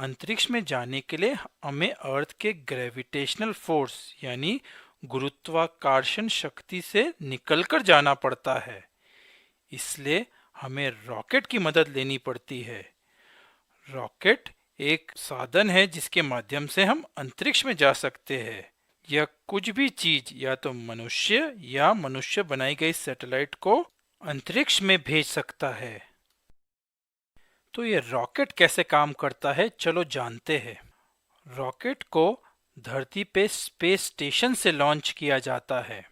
अंतरिक्ष में जाने के लिए हमें अर्थ के ग्रेविटेशनल फोर्स यानी गुरुत्वाकर्षण शक्ति से निकलकर जाना पड़ता है। इसलिए हमें रॉकेट की मदद लेनी पड़ती है। रॉकेट एक साधन है जिसके माध्यम से हम अंतरिक्ष में जा सकते हैं। यह कुछ भी चीज या तो मनुष्य या मनुष्य बनाई गई सैटेलाइट को अंतरिक्ष में भेज सकता है। तो ये रॉकेट कैसे काम करता है, चलो जानते हैं। रॉकेट को धरती पे स्पेस स्टेशन से लॉन्च किया जाता है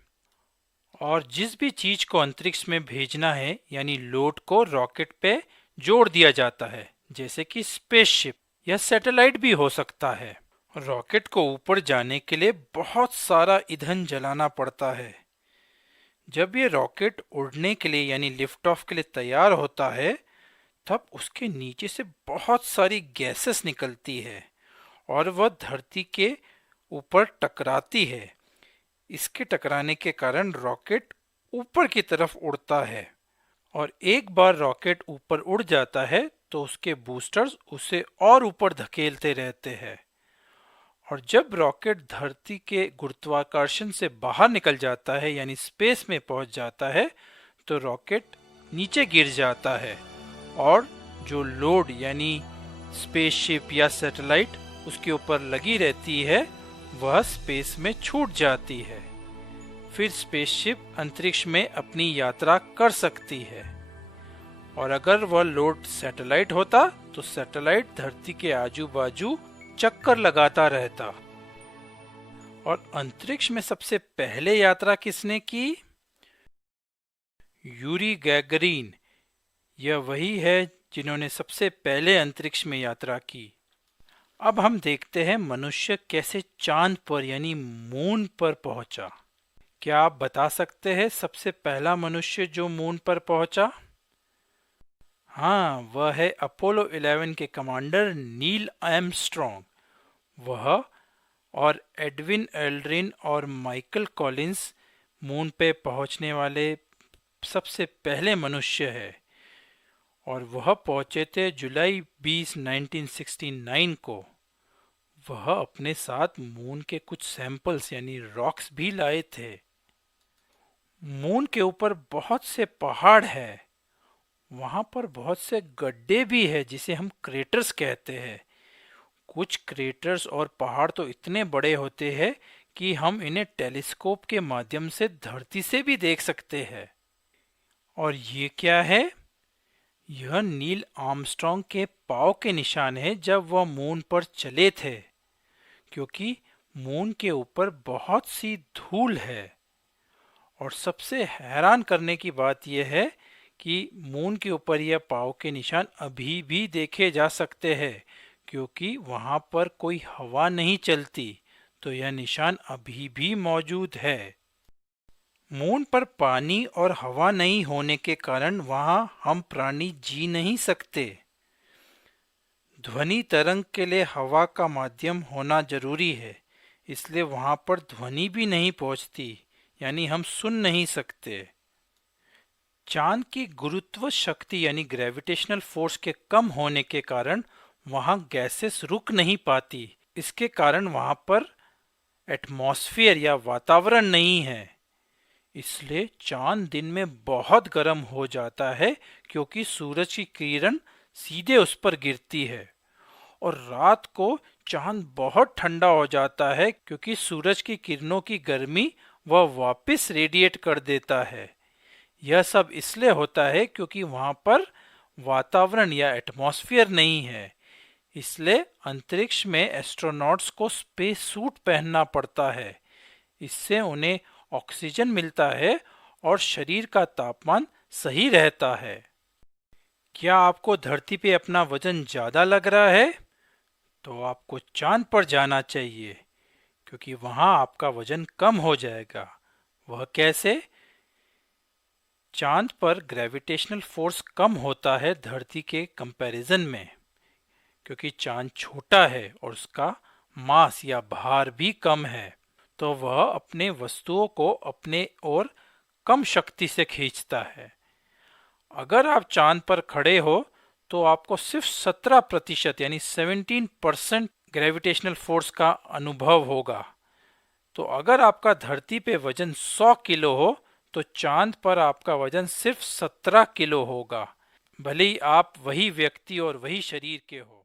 और जिस भी चीज को अंतरिक्ष में भेजना है यानी लोड को रॉकेट पे जोड़ दिया जाता है, जैसे कि स्पेसशिप या सैटेलाइट भी हो सकता है। रॉकेट को ऊपर जाने के लिए बहुत सारा ईंधन जलाना पड़ता है। जब ये रॉकेट उड़ने के लिए यानी लिफ्ट ऑफ के लिए तैयार होता है, तब उसके नीचे से बहुत सारी गैसेस निकलती है और वह धरती के ऊपर टकराती है। इसके टकराने के कारण रॉकेट ऊपर की तरफ उड़ता है और एक बार रॉकेट ऊपर उड़ जाता है तो उसके बूस्टर्स उसे और ऊपर धकेलते रहते हैं और जब रॉकेट धरती के गुरुत्वाकर्षण से बाहर निकल जाता है यानी स्पेस में पहुंच जाता है तो रॉकेट नीचे गिर जाता है और जो लोड यानी स्पेसशिप या सैटेलाइट उसके ऊपर लगी रहती है वह स्पेस में छूट जाती है। फिर स्पेसशिप अंतरिक्ष में अपनी यात्रा कर सकती है और अगर वह लोड सैटेलाइट होता तो सैटेलाइट धरती के आजू बाजू चक्कर लगाता रहता। और अंतरिक्ष में सबसे पहले यात्रा किसने की? Yuri Gagarin. यह वही है जिन्होंने सबसे पहले अंतरिक्ष में यात्रा की। अब हम देखते हैं मनुष्य कैसे चांद पर यानी मून पर पहुंचा। क्या आप बता सकते हैं सबसे पहला मनुष्य जो मून पर पहुंचा? हाँ, वह है अपोलो 11 के कमांडर नील आर्मस्ट्रॉन्ग। वह और एडविन एल्ड्रिन और माइकल कॉलिंस मून पे पहुंचने वाले सबसे पहले मनुष्य है और वह पहुंचे थे जुलाई 20, 1969 को। वह अपने साथ मून के कुछ सैंपल्स यानी रॉक्स भी लाए थे। मून के ऊपर बहुत से पहाड़ है, वहां पर बहुत से गड्ढे भी है जिसे हम क्रेटर्स कहते हैं। कुछ क्रेटर्स और पहाड़ तो इतने बड़े होते हैं कि हम इन्हें टेलीस्कोप के माध्यम से धरती से भी देख सकते हैं। और ये क्या है? यह नील आर्मस्ट्रॉन्ग के पांव के निशान है जब वह मून पर चले थे, क्योंकि मून के ऊपर बहुत सी धूल है। और सबसे हैरान करने की बात यह है कि मून के ऊपर यह पांव के निशान अभी भी देखे जा सकते हैं, क्योंकि वहां पर कोई हवा नहीं चलती, तो यह निशान अभी भी मौजूद है। मून पर पानी और हवा नहीं होने के कारण वहां हम प्राणी जी नहीं सकते। ध्वनि तरंग के लिए हवा का माध्यम होना जरूरी है, इसलिए वहां पर ध्वनि भी नहीं पहुंचती, यानी हम सुन नहीं सकते। चांद की गुरुत्व शक्ति यानी ग्रेविटेशनल फोर्स के कम होने के कारण वहां गैसेस रुक नहीं पाती। इसके कारण वहां पर एटमॉस्फेयर या वातावरण नहीं है। इसलिए चांद दिन में बहुत गर्म हो जाता है, क्योंकि सूरज की किरण सीधे उस पर गिरती है। और रात को चांद बहुत ठंडा हो जाता है, क्योंकि सूरज की किरणों की गर्मी वह वापस रेडिएट कर देता है। यह सब इसलिए होता है क्योंकि वहां पर वातावरण या एटमॉस्फेयर नहीं है। इसलिए अंतरिक्ष में एस्ट्रोनॉट्स को स्पेस सूट पहनना पड़ता है। इससे उन्हें ऑक्सीजन मिलता है और शरीर का तापमान सही रहता है। क्या आपको धरती पे अपना वजन ज्यादा लग रहा है? तो आपको चांद पर जाना चाहिए, क्योंकि वहां आपका वजन कम हो जाएगा। वह कैसे? चांद पर ग्रेविटेशनल फोर्स कम होता है धरती के कंपैरिजन में, क्योंकि चांद छोटा है और उसका मास या भार भी कम है, तो वह अपने वस्तुओं को अपने ओर कम शक्ति से खींचता है। अगर आप चांद पर खड़े हो तो आपको सिर्फ 17% यानी 17% ग्रेविटेशनल फोर्स का अनुभव होगा। तो अगर आपका धरती पे वजन 100 किलो हो तो चांद पर आपका वजन सिर्फ 17 किलो होगा, भले ही आप वही व्यक्ति और वही शरीर के हो।